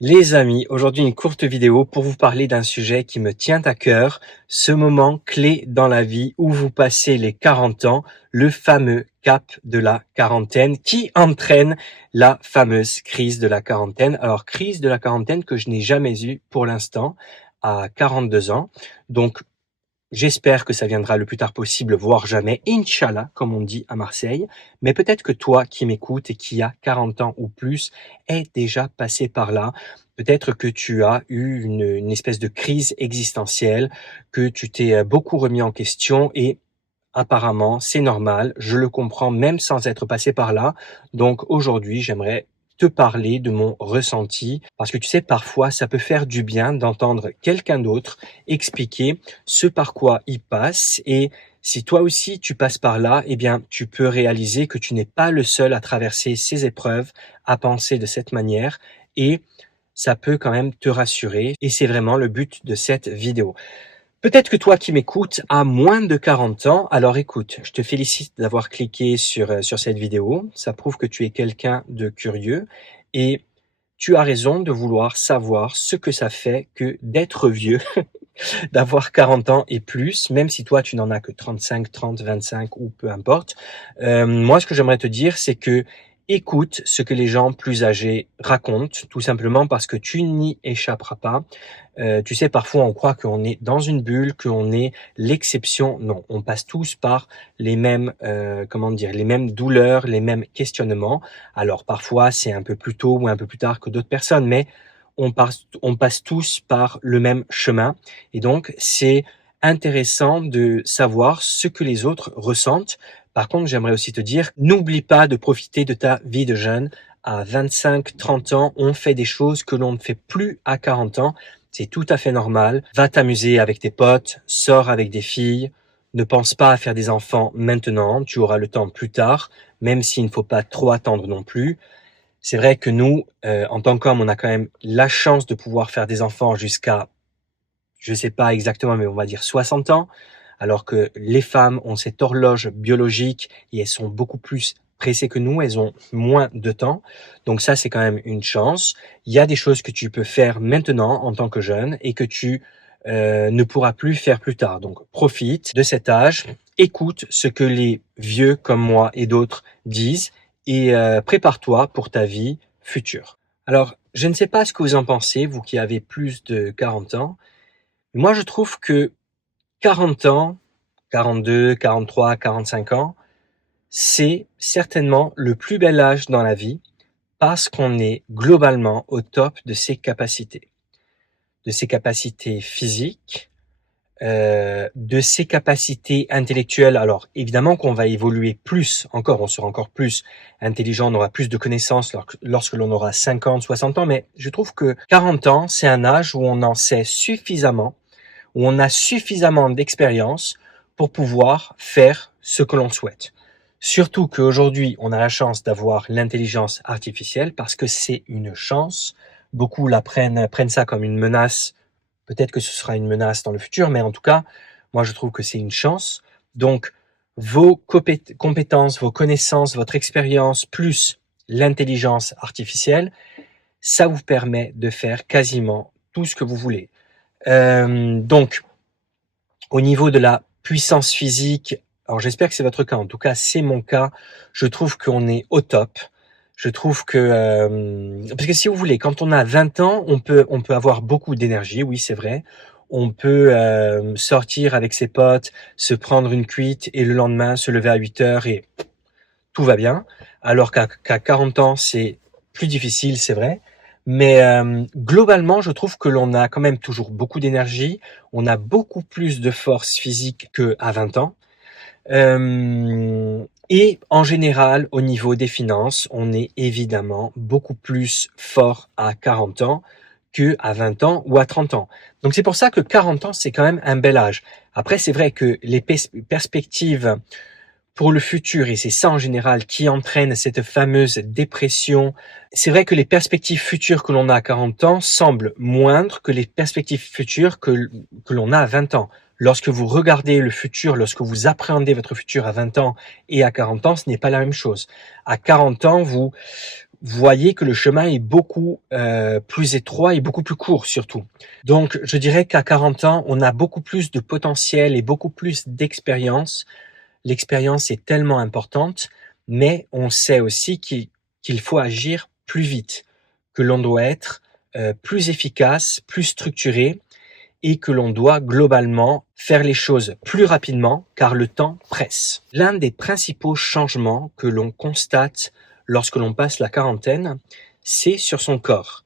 Les amis, aujourd'hui une courte vidéo pour vous parler d'un sujet qui me tient à cœur, ce moment clé dans la vie où vous passez les 40 ans, le fameux cap de la quarantaine qui entraîne la fameuse crise de la quarantaine. Alors crise de la quarantaine que je n'ai jamais eue pour l'instant à 42 ans. Donc j'espère que ça viendra le plus tard possible, voire jamais, Inch'Allah, comme on dit à Marseille. Mais peut-être que toi qui m'écoutes et qui a 40 ans ou plus est déjà passé par là. Peut-être que tu as eu une espèce de crise existentielle, que tu t'es beaucoup remis en question et apparemment, c'est normal, je le comprends même sans être passé par là. Donc aujourd'hui, j'aimerais te parler de mon ressenti parce que tu sais, parfois, ça peut faire du bien d'entendre quelqu'un d'autre expliquer ce par quoi il passe et si toi aussi tu passes par là, eh bien, tu peux réaliser que tu n'es pas le seul à traverser ces épreuves, à penser de cette manière et ça peut quand même te rassurer et c'est vraiment le but de cette vidéo. Peut-être que toi qui m'écoutes as moins de 40 ans, alors écoute, je te félicite d'avoir cliqué sur cette vidéo. Ça prouve que tu es quelqu'un de curieux et tu as raison de vouloir savoir ce que ça fait que d'être vieux, d'avoir 40 ans et plus, même si toi tu n'en as que 35, 30, 25 ou peu importe. Moi, ce que j'aimerais te dire, c'est que écoute ce que les gens plus âgés racontent, tout simplement parce que tu n'y échapperas pas. Tu sais, parfois on croit qu'on est dans une bulle, qu'on est l'exception. Non, on passe tous par les mêmes, comment dire, les mêmes douleurs, les mêmes questionnements. Alors parfois c'est un peu plus tôt ou un peu plus tard que d'autres personnes, mais on passe tous par le même chemin. Et donc c'est intéressant de savoir ce que les autres ressentent. Par contre, j'aimerais aussi te dire, n'oublie pas de profiter de ta vie de jeune. À 25, 30 ans, on fait des choses que l'on ne fait plus à 40 ans. C'est tout à fait normal. Va t'amuser avec tes potes, sors avec des filles. Ne pense pas à faire des enfants maintenant, tu auras le temps plus tard, même s'il ne faut pas trop attendre non plus. C'est vrai que nous, en tant qu'hommes, on a quand même la chance de pouvoir faire des enfants jusqu'à, je sais pas exactement, mais on va dire 60 ans, alors que les femmes ont cette horloge biologique et elles sont beaucoup plus pressées que nous, elles ont moins de temps. Donc ça, c'est quand même une chance. Il y a des choses que tu peux faire maintenant en tant que jeune et que tu ne pourras plus faire plus tard. Donc profite de cet âge, écoute ce que les vieux comme moi et d'autres disent et prépare-toi pour ta vie future. Alors, je ne sais pas ce que vous en pensez, vous qui avez plus de 40 ans. Moi, je trouve que 40 ans, 42, 43, 45 ans, c'est certainement le plus bel âge dans la vie parce qu'on est globalement au top de ses capacités physiques, de ses capacités intellectuelles. Alors évidemment qu'on va évoluer plus encore, on sera encore plus intelligent, on aura plus de connaissances lorsque l'on aura 50, 60 ans, mais je trouve que 40 ans, c'est un âge où on en sait suffisamment, où on a suffisamment d'expérience pour pouvoir faire ce que l'on souhaite. Surtout qu'aujourd'hui, on a la chance d'avoir l'intelligence artificielle parce que c'est une chance. Beaucoup prennent ça comme une menace. Peut-être que ce sera une menace dans le futur, mais en tout cas, moi je trouve que c'est une chance. Donc, vos compétences, vos connaissances, votre expérience, plus l'intelligence artificielle, ça vous permet de faire quasiment tout ce que vous voulez. Donc, au niveau de la puissance physique, alors j'espère que c'est votre cas, en tout cas c'est mon cas, je trouve qu'on est au top. Je trouve que parce que si vous voulez, quand on a 20 ans, on peut avoir beaucoup d'énergie, oui c'est vrai. On peut sortir avec ses potes, se prendre une cuite et le lendemain se lever à 8 heures et tout va bien. Alors qu'à 40 ans, c'est plus difficile, c'est vrai. Mais globalement, je trouve que l'on a quand même toujours beaucoup d'énergie. On a beaucoup plus de force physique qu'à 20 ans. Et en général, au niveau des finances, on est évidemment beaucoup plus fort à 40 ans qu'à 20 ans ou à 30 ans. Donc c'est pour ça que 40 ans, c'est quand même un bel âge. Après, c'est vrai que les perspectives pour le futur, et c'est ça en général qui entraîne cette fameuse dépression. C'est vrai que les perspectives futures que l'on a à 40 ans semblent moindres que les perspectives futures que l'on a à 20 ans. Lorsque vous regardez le futur, lorsque vous appréhendez votre futur à 20 ans et à 40 ans, ce n'est pas la même chose. À 40 ans, vous voyez que le chemin est beaucoup plus étroit et beaucoup plus court surtout. Donc je dirais qu'à 40 ans, on a beaucoup plus de potentiel et beaucoup plus d'expérience. L'expérience est tellement importante, mais on sait aussi qu'il faut agir plus vite, que l'on doit être plus efficace, plus structuré et que l'on doit globalement faire les choses plus rapidement car le temps presse. L'un des principaux changements que l'on constate lorsque l'on passe la quarantaine, c'est sur son corps.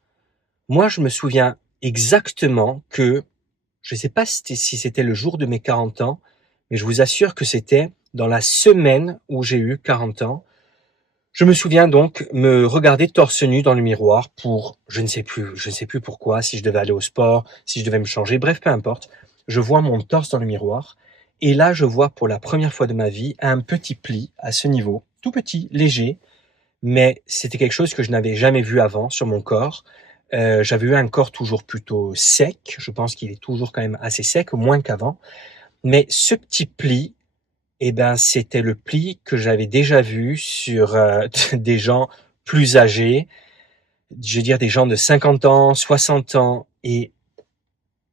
Moi, je me souviens exactement que, je ne sais pas si c'était le jour de mes 40 ans, mais je vous assure que c'était dans la semaine où j'ai eu 40 ans. Je me souviens donc me regarder torse nu dans le miroir pour, je ne sais plus pourquoi, si je devais aller au sport, si je devais me changer, bref, peu importe. Je vois mon torse dans le miroir et là, je vois pour la première fois de ma vie un petit pli à ce niveau, tout petit, léger, mais c'était quelque chose que je n'avais jamais vu avant sur mon corps. J'avais eu un corps toujours plutôt sec, je pense qu'il est toujours quand même assez sec, moins qu'avant, mais ce petit pli, eh ben, c'était le pli que j'avais déjà vu sur des gens plus âgés, je veux dire des gens de 50 ans, 60 ans, et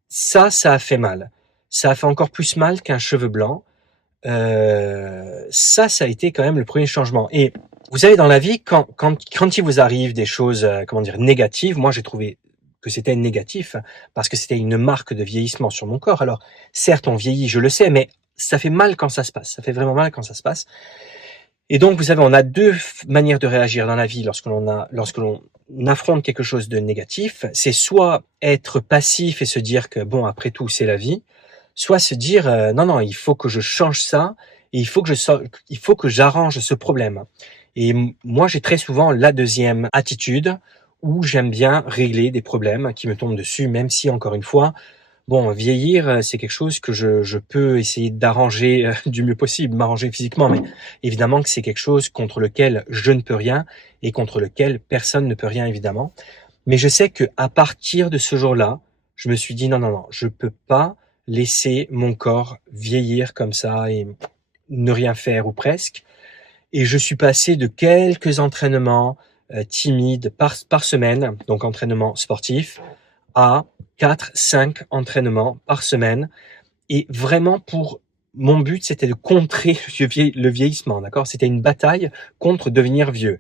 ça a fait mal. Ça a fait encore plus mal qu'un cheveu blanc. Ça a été quand même le premier changement. Et vous savez, dans la vie, quand il vous arrive des choses, comment dire, négatives, moi j'ai trouvé que c'était négatif parce que c'était une marque de vieillissement sur mon corps. Alors, certes, on vieillit, je le sais, mais ça fait mal quand ça se passe. Ça fait vraiment mal quand ça se passe. Et donc, vous savez, on a deux manières de réagir dans la vie lorsque l'on affronte quelque chose de négatif. C'est soit être passif et se dire que bon, après tout, c'est la vie, soit se dire non, non, il faut que je change ça et il faut que j'arrange ce problème. Et moi, j'ai très souvent la deuxième attitude où j'aime bien régler des problèmes qui me tombent dessus, même si, encore une fois, bon, vieillir, c'est quelque chose que je peux essayer d'arranger du mieux possible, m'arranger physiquement, mais évidemment que c'est quelque chose contre lequel je ne peux rien et contre lequel personne ne peut rien, évidemment. Mais je sais que à partir de ce jour-là, je me suis dit non, non, non, je peux pas laisser mon corps vieillir comme ça et ne rien faire ou presque. Et je suis passé de quelques entraînements timides par semaine, donc entraînement sportif, à 4-5 entraînements par semaine. Et vraiment mon but, c'était de contrer le vieillissement, d'accord? C'était une bataille contre devenir vieux.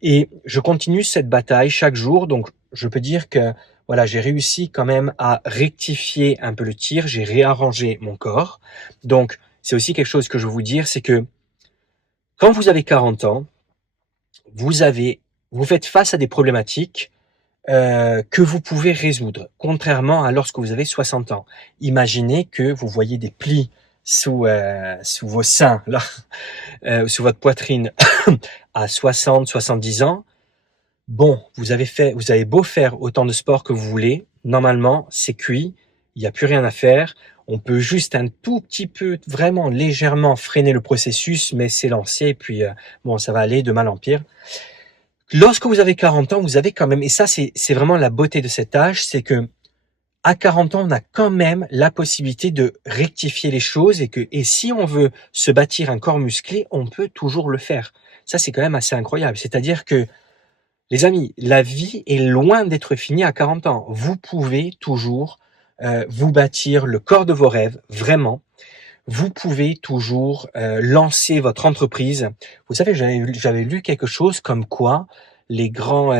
Et je continue cette bataille chaque jour, donc je peux dire que voilà, j'ai réussi quand même à rectifier un peu le tir, j'ai réarrangé mon corps. Donc, c'est aussi quelque chose que je veux vous dire, c'est que quand vous avez 40 ans, vous faites face à des problématiques que vous pouvez résoudre, contrairement à lorsque vous avez 60 ans. Imaginez que vous voyez des plis sous vos seins, là, sous votre poitrine à 60, 70 ans. Bon, vous avez beau faire autant de sport que vous voulez, normalement, c'est cuit, il n'y a plus rien à faire. On peut juste un tout petit peu, vraiment légèrement freiner le processus, mais c'est lancé, puis bon, ça va aller de mal en pire. Lorsque vous avez 40 ans, vous avez quand même, et ça c'est vraiment la beauté de cet âge, c'est que à 40 ans, on a quand même la possibilité de rectifier les choses et si on veut se bâtir un corps musclé, on peut toujours le faire. Ça, c'est quand même assez incroyable. C'est-à-dire que, les amis, la vie est loin d'être finie à 40 ans. Vous pouvez toujours vous bâtir le corps de vos rêves, vraiment. Vous pouvez toujours lancer votre entreprise. Vous savez, j'avais lu quelque chose comme quoi les grands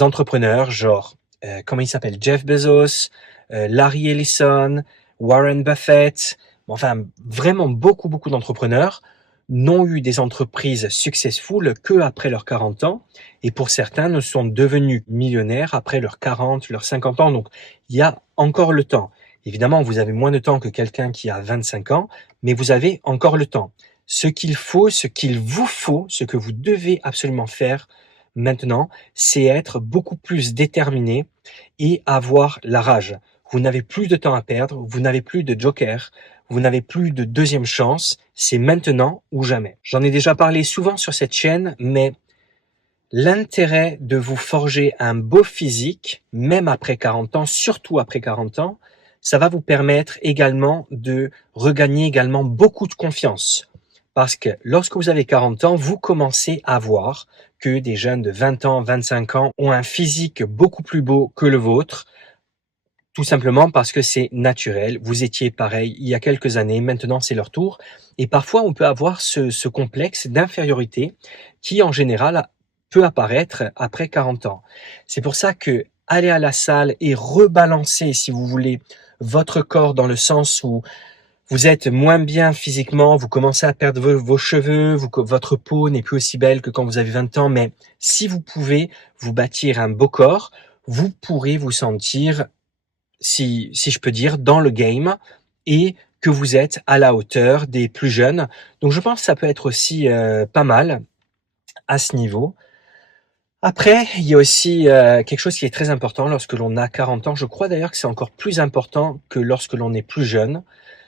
entrepreneurs, genre, comment il s'appelle, Jeff Bezos, Larry Ellison, Warren Buffett, enfin vraiment beaucoup, beaucoup d'entrepreneurs n'ont eu des entreprises successful que après leurs 40 ans et pour certains ne sont devenus millionnaires après leurs 40, leurs 50 ans. Donc, il y a encore le temps. Évidemment, vous avez moins de temps que quelqu'un qui a 25 ans, mais vous avez encore le temps. Ce qu'il vous faut, ce que vous devez absolument faire maintenant, c'est être beaucoup plus déterminé et avoir la rage. Vous n'avez plus de temps à perdre, vous n'avez plus de joker, vous n'avez plus de deuxième chance, c'est maintenant ou jamais. J'en ai déjà parlé souvent sur cette chaîne, mais l'intérêt de vous forger un beau physique, même après 40 ans, surtout après 40 ans, ça va vous permettre également de regagner également beaucoup de confiance. Parce que lorsque vous avez 40 ans, vous commencez à voir que des jeunes de 20 ans, 25 ans ont un physique beaucoup plus beau que le vôtre, tout simplement parce que c'est naturel. Vous étiez pareil il y a quelques années, maintenant c'est leur tour. Et parfois, on peut avoir ce complexe d'infériorité qui, en général, peut apparaître après 40 ans. C'est pour ça que aller à la salle et rebalancer, si vous voulez, votre corps dans le sens où vous êtes moins bien physiquement, vous commencez à perdre vos cheveux, votre peau n'est plus aussi belle que quand vous avez 20 ans, mais si vous pouvez vous bâtir un beau corps, vous pourrez vous sentir, si je peux dire, dans le game et que vous êtes à la hauteur des plus jeunes. Donc je pense que ça peut être aussi pas mal à ce niveau. Après, il y a aussi quelque chose qui est très important lorsque l'on a 40 ans. Je crois d'ailleurs que c'est encore plus important que lorsque l'on est plus jeune.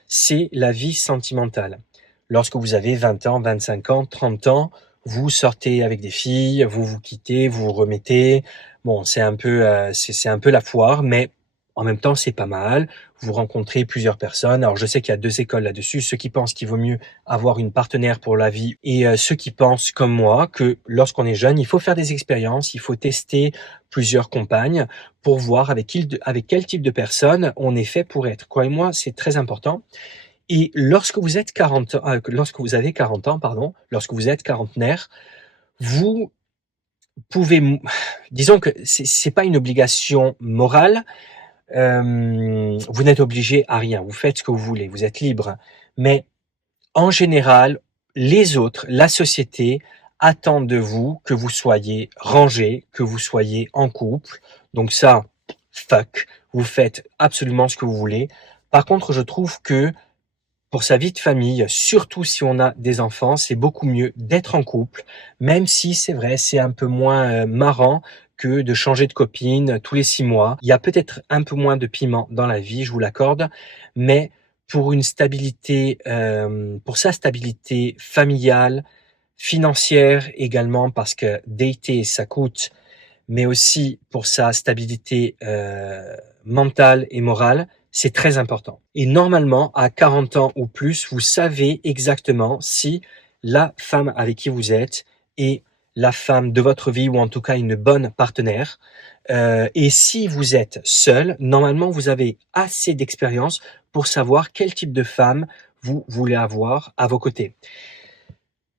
C'est la vie sentimentale. Lorsque vous avez 20 ans, 25 ans, 30 ans, vous sortez avec des filles, vous vous quittez, vous vous remettez. Bon, c'est un peu la foire, mais en même temps, c'est pas mal. Vous rencontrez plusieurs personnes. Alors, je sais qu'il y a deux écoles là-dessus. Ceux qui pensent qu'il vaut mieux avoir une partenaire pour la vie et ceux qui pensent, comme moi, que lorsqu'on est jeune, il faut faire des expériences, il faut tester plusieurs compagnes pour voir avec quel type de personne on est fait pour être. Croyez-moi, c'est très important. Et lorsque vous êtes lorsque vous avez 40 ans, pardon, lorsque vous êtes quarantenaire, vous pouvez, disons que c'est pas une obligation morale. Vous n'êtes obligé à rien. Vous faites ce que vous voulez. Vous êtes libre. Mais en général, les autres, la société, attendent de vous que vous soyez rangé, que vous soyez en couple. Donc ça, fuck. Vous faites absolument ce que vous voulez. Par contre, je trouve que pour sa vie de famille, surtout si on a des enfants, c'est beaucoup mieux d'être en couple, même si c'est vrai, c'est un peu moins marrant que de changer de copine tous les 6 mois. Il y a peut-être un peu moins de piment dans la vie, je vous l'accorde, mais pour une stabilité, pour sa stabilité familiale, financière également, parce que dater, ça coûte, mais aussi pour sa stabilité mentale et morale, c'est très important. Et normalement, à 40 ans ou plus, vous savez exactement si la femme avec qui vous êtes est la femme de votre vie ou en tout cas une bonne partenaire. Et si vous êtes seul, normalement, vous avez assez d'expérience pour savoir quel type de femme vous voulez avoir à vos côtés.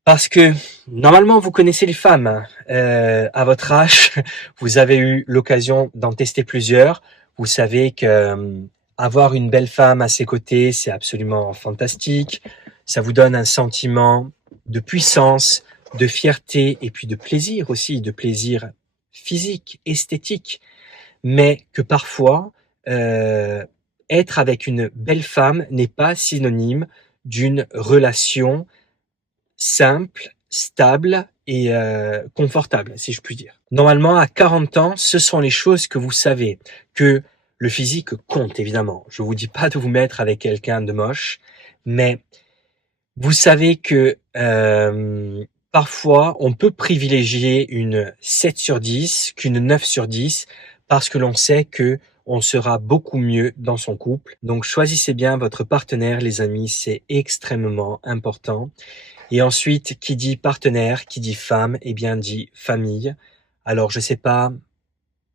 Parce que normalement, vous connaissez les femmes. À votre âge, vous avez eu l'occasion d'en tester plusieurs. Vous savez que avoir une belle femme à ses côtés, c'est absolument fantastique. Ça vous donne un sentiment de puissance, de fierté et puis de plaisir aussi, de plaisir physique, esthétique. Mais que parfois, être avec une belle femme n'est pas synonyme d'une relation simple, stable et confortable, si je puis dire. Normalement, à 40 ans, ce sont les choses que vous savez, que le physique compte évidemment. Je vous dis pas de vous mettre avec quelqu'un de moche, mais vous savez que parfois, on peut privilégier une 7 sur 10 qu'une 9 sur 10 parce que l'on sait que on sera beaucoup mieux dans son couple. Donc, choisissez bien votre partenaire, les amis, c'est extrêmement important. Et ensuite, qui dit partenaire, qui dit femme, eh bien dit famille. Alors, je sais pas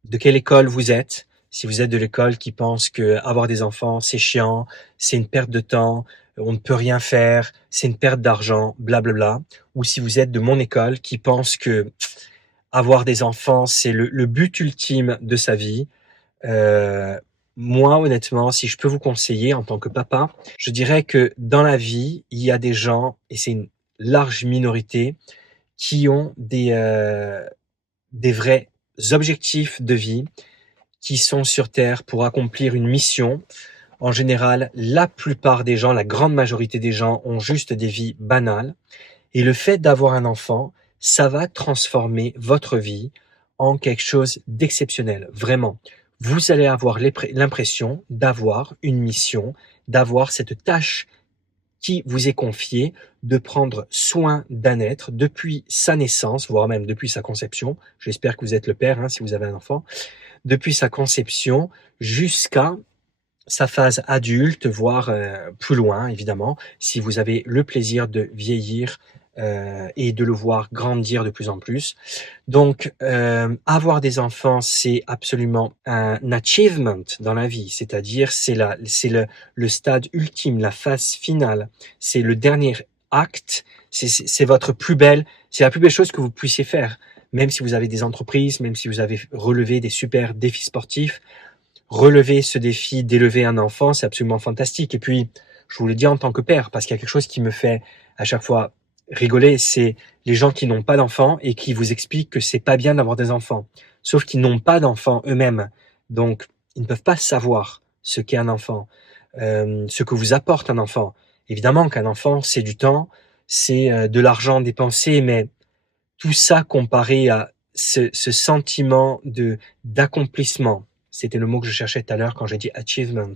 de quelle école vous êtes. Si vous êtes de l'école qui pense que avoir des enfants, c'est chiant, c'est une perte de temps, on ne peut rien faire, c'est une perte d'argent, blablabla. Ou si vous êtes de mon école qui pense que avoir des enfants, c'est le but ultime de sa vie. Moi, honnêtement, si je peux vous conseiller en tant que papa, je dirais que dans la vie, il y a des gens, et c'est une large minorité, qui ont des vrais objectifs de vie, qui sont sur Terre pour accomplir une mission. En général, la plupart des gens, la grande majorité des gens ont juste des vies banales. Et le fait d'avoir un enfant, ça va transformer votre vie en quelque chose d'exceptionnel, vraiment. Vous allez avoir l'impression d'avoir une mission, d'avoir cette tâche qui vous est confiée, de prendre soin d'un être depuis sa naissance, voire même depuis sa conception. J'espère que vous êtes le père, hein, si vous avez un enfant. Depuis sa conception jusqu'à sa phase adulte, voire plus loin, évidemment, si vous avez le plaisir de vieillir et de le voir grandir de plus en plus. Donc, avoir des enfants, c'est absolument un achievement dans la vie, c'est-à-dire c'est le stade ultime, la phase finale, c'est le dernier acte, c'est votre plus belle, c'est la plus belle chose que vous puissiez faire. Même si vous avez des entreprises, même si vous avez relevé des super défis sportifs, relever ce défi d'élever un enfant, c'est absolument fantastique. Et puis, je vous le dis en tant que père, parce qu'il y a quelque chose qui me fait à chaque fois rigoler, c'est les gens qui n'ont pas d'enfants et qui vous expliquent que c'est pas bien d'avoir des enfants. Sauf qu'ils n'ont pas d'enfants eux-mêmes. Donc, ils ne peuvent pas savoir ce qu'est un enfant, ce que vous apporte un enfant. Évidemment qu'un enfant, c'est du temps, c'est de l'argent dépensé, mais tout ça comparé à ce sentiment d'accomplissement, c'était le mot que je cherchais tout à l'heure quand j'ai dit achievement,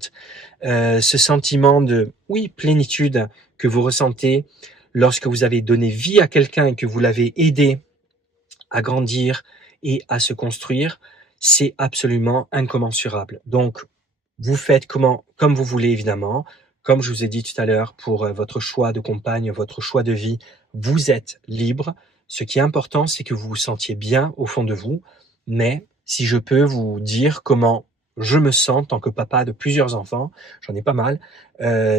ce sentiment de, oui, plénitude que vous ressentez lorsque vous avez donné vie à quelqu'un et que vous l'avez aidé à grandir et à se construire, c'est absolument incommensurable. Donc, vous faites comme vous voulez, évidemment. Comme je vous ai dit tout à l'heure, pour votre choix de compagne, votre choix de vie, vous êtes libre. Ce qui est important, c'est que vous vous sentiez bien au fond de vous. Mais si je peux vous dire comment je me sens en tant que papa de plusieurs enfants, j'en ai pas mal,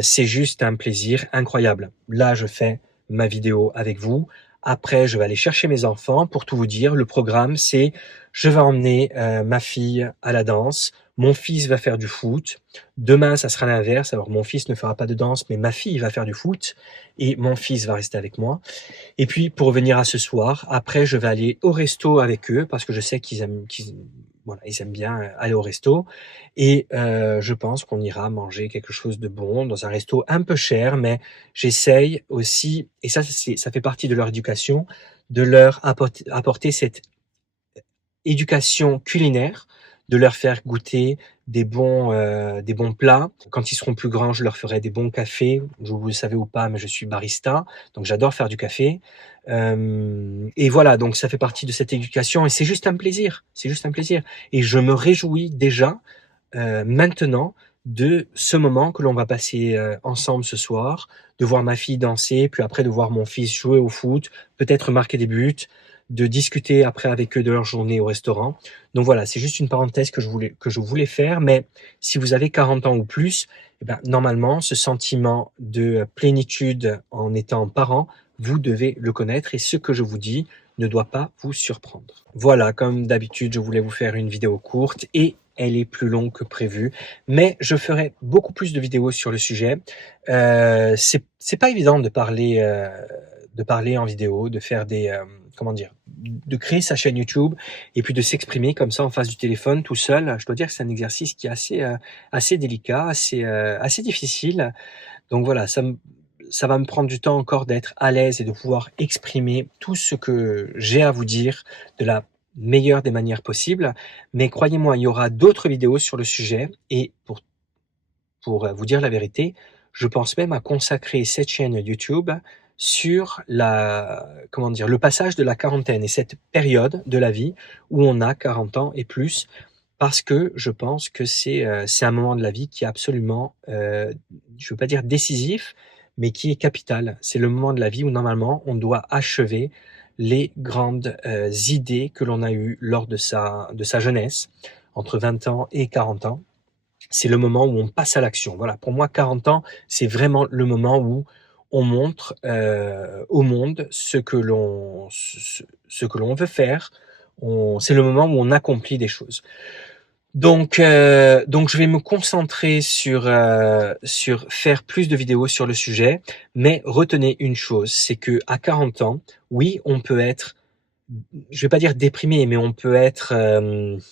c'est juste un plaisir incroyable. Là, je fais ma vidéo avec vous. Après, je vais aller chercher mes enfants. Pour tout vous dire, le programme, c'est je vais emmener ma fille à la danse. Mon fils va faire du foot. Demain, ça sera l'inverse. Alors, mon fils ne fera pas de danse, mais ma fille va faire du foot et mon fils va rester avec moi. Et puis, pour revenir à ce soir, après, je vais aller au resto avec eux parce que je sais voilà, ils aiment bien aller au resto. Et je pense qu'on ira manger quelque chose de bon dans un resto un peu cher, mais j'essaye aussi, et ça fait partie de leur éducation, de leur apporter cette éducation culinaire, de leur faire goûter des bons plats. Quand ils seront plus grands, je leur ferai des bons cafés. Vous le savez ou pas, mais je suis barista, donc j'adore faire du café. Et voilà, donc ça fait partie de cette éducation et c'est juste un plaisir. C'est juste un plaisir. Et je me réjouis déjà maintenant de ce moment que l'on va passer ensemble ce soir, de voir ma fille danser, puis après de voir mon fils jouer au foot, peut-être marquer des buts, de discuter après avec eux de leur journée au restaurant. Donc voilà, c'est juste une parenthèse que je voulais faire, mais si vous avez 40 ans ou plus, eh ben, normalement, ce sentiment de plénitude en étant parent, vous devez le connaître et ce que je vous dis ne doit pas vous surprendre. Voilà, comme d'habitude, je voulais vous faire une vidéo courte et elle est plus longue que prévu, mais je ferai beaucoup plus de vidéos sur le sujet. C'est pas évident de parler en vidéo, de faire comment dire, de créer sa chaîne YouTube et puis de s'exprimer comme ça en face du téléphone tout seul. Je dois dire que c'est un exercice qui est assez délicat, assez difficile. Donc voilà, ça va me prendre du temps encore d'être à l'aise et de pouvoir exprimer tout ce que j'ai à vous dire de la meilleure des manières possibles. Mais croyez-moi, il y aura d'autres vidéos sur le sujet et pour vous dire la vérité, je pense même à consacrer cette chaîne YouTube sur comment dire, le passage de la quarantaine et cette période de la vie où on a 40 ans et plus, parce que je pense que c'est un moment de la vie qui est absolument, je veux pas dire décisif, mais qui est capital. C'est le moment de la vie où normalement on doit achever les grandes idées que l'on a eues lors de sa jeunesse, entre 20 ans et 40 ans. C'est le moment où on passe à l'action. Voilà, pour moi, 40 ans, c'est vraiment le moment où on montre au monde ce que l'on veut faire. C'est le moment où on accomplit des choses. Donc je vais me concentrer sur faire plus de vidéos sur le sujet, mais retenez une chose, c'est que à 40 ans, oui, on peut être, je vais pas dire déprimé, mais on peut être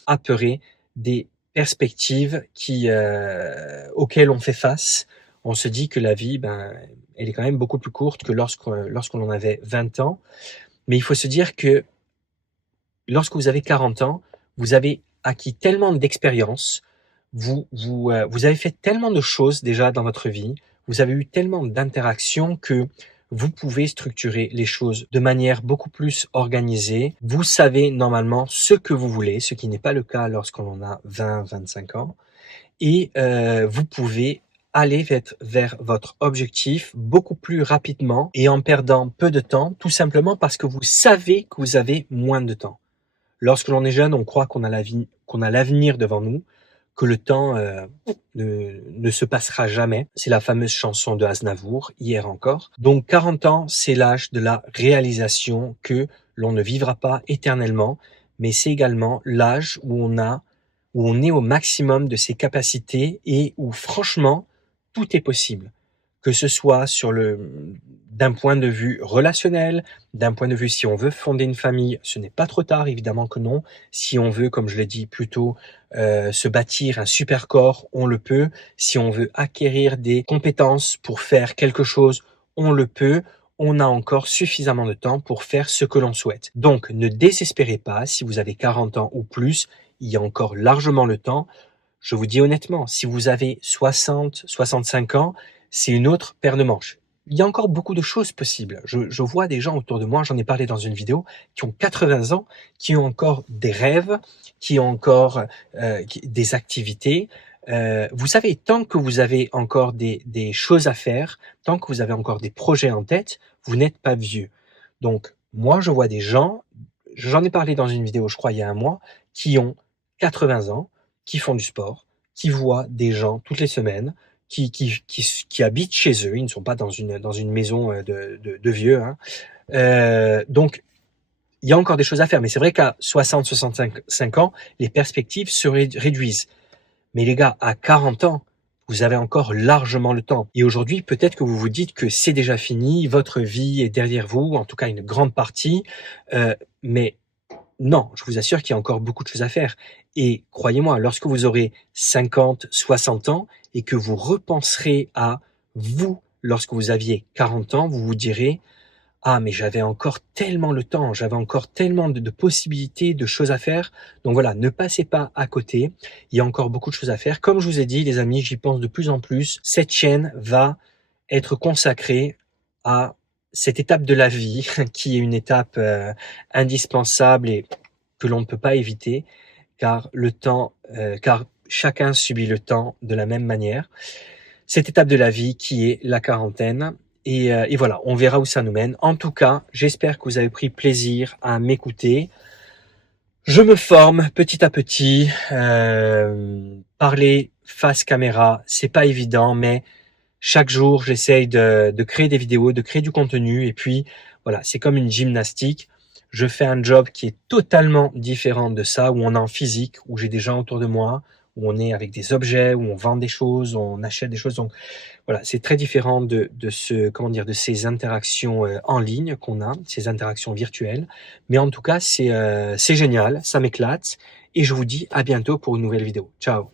apeuré des perspectives auxquelles on fait face. On se dit que la vie, ben, elle est quand même beaucoup plus courte que lorsqu'on en avait 20 ans. Mais il faut se dire que lorsque vous avez 40 ans, vous avez acquis tellement d'expérience, vous avez fait tellement de choses déjà dans votre vie, vous avez eu tellement d'interactions que vous pouvez structurer les choses de manière beaucoup plus organisée. Vous savez normalement ce que vous voulez, ce qui n'est pas le cas lorsqu'on en a 20, 25 ans. Et vous pouvez aller vers votre objectif beaucoup plus rapidement et en perdant peu de temps, tout simplement parce que vous savez que vous avez moins de temps. Lorsque l'on est jeune, on croit qu'on a l'avenir devant nous, que le temps ne se passera jamais. C'est la fameuse chanson de Aznavour, hier encore. Donc 40 ans, c'est l'âge de la réalisation que l'on ne vivra pas éternellement, mais c'est également l'âge où on est au maximum de ses capacités et où franchement, tout est possible. Que ce soit d'un point de vue relationnel, d'un point de vue si on veut fonder une famille, ce n'est pas trop tard, évidemment que non. Si on veut, comme je l'ai dit plus tôt, se bâtir un super corps, on le peut. Si on veut acquérir des compétences pour faire quelque chose, on le peut. On a encore suffisamment de temps pour faire ce que l'on souhaite. Donc, ne désespérez pas si vous avez 40 ans ou plus, il y a encore largement le temps. Je vous dis honnêtement, si vous avez 60, 65 ans, c'est une autre paire de manches. Il y a encore beaucoup de choses possibles. Je vois des gens autour de moi, j'en ai parlé dans une vidéo, qui ont 80 ans, qui ont encore des rêves, qui ont encore des activités. Vous savez, tant que vous avez encore des choses à faire, tant que vous avez encore des projets en tête, vous n'êtes pas vieux. Donc, moi, je vois des gens, j'en ai parlé dans une vidéo, je crois, il y a un mois, qui ont 80 ans, qui font du sport, qui voient des gens toutes les semaines, qui habitent chez eux, ils ne sont pas dans une maison de vieux. Hein. Donc, il y a encore des choses à faire, mais c'est vrai qu'à 60, 65 ans, les perspectives se réduisent. Mais les gars, à 40 ans, vous avez encore largement le temps. Et aujourd'hui, peut-être que vous vous dites que c'est déjà fini, votre vie est derrière vous, en tout cas une grande partie, mais non, je vous assure qu'il y a encore beaucoup de choses à faire. Et croyez-moi, lorsque vous aurez 50, 60 ans et que vous repenserez à vous lorsque vous aviez 40 ans, vous vous direz ah, mais j'avais encore tellement le temps, j'avais encore tellement de possibilités, de choses à faire. Donc voilà, ne passez pas à côté. Il y a encore beaucoup de choses à faire. Comme je vous ai dit, les amis, j'y pense de plus en plus. Cette chaîne va être consacrée à cette étape de la vie, qui est une étape indispensable et que l'on ne peut pas éviter, car car chacun subit le temps de la même manière. Cette étape de la vie qui est la quarantaine. Et voilà, on verra où ça nous mène. En tout cas, j'espère que vous avez pris plaisir à m'écouter. Je me forme petit à petit. Parler face caméra, c'est pas évident, mais chaque jour, j'essaye de créer des vidéos, de créer du contenu. Et puis, voilà, c'est comme une gymnastique. Je fais un job qui est totalement différent de ça, où on est en physique, où j'ai des gens autour de moi, où on est avec des objets, où on vend des choses, où on achète des choses. Donc, voilà, c'est très différent de ces interactions en ligne qu'on a, ces interactions virtuelles. Mais en tout cas, c'est génial, ça m'éclate. Et je vous dis à bientôt pour une nouvelle vidéo. Ciao!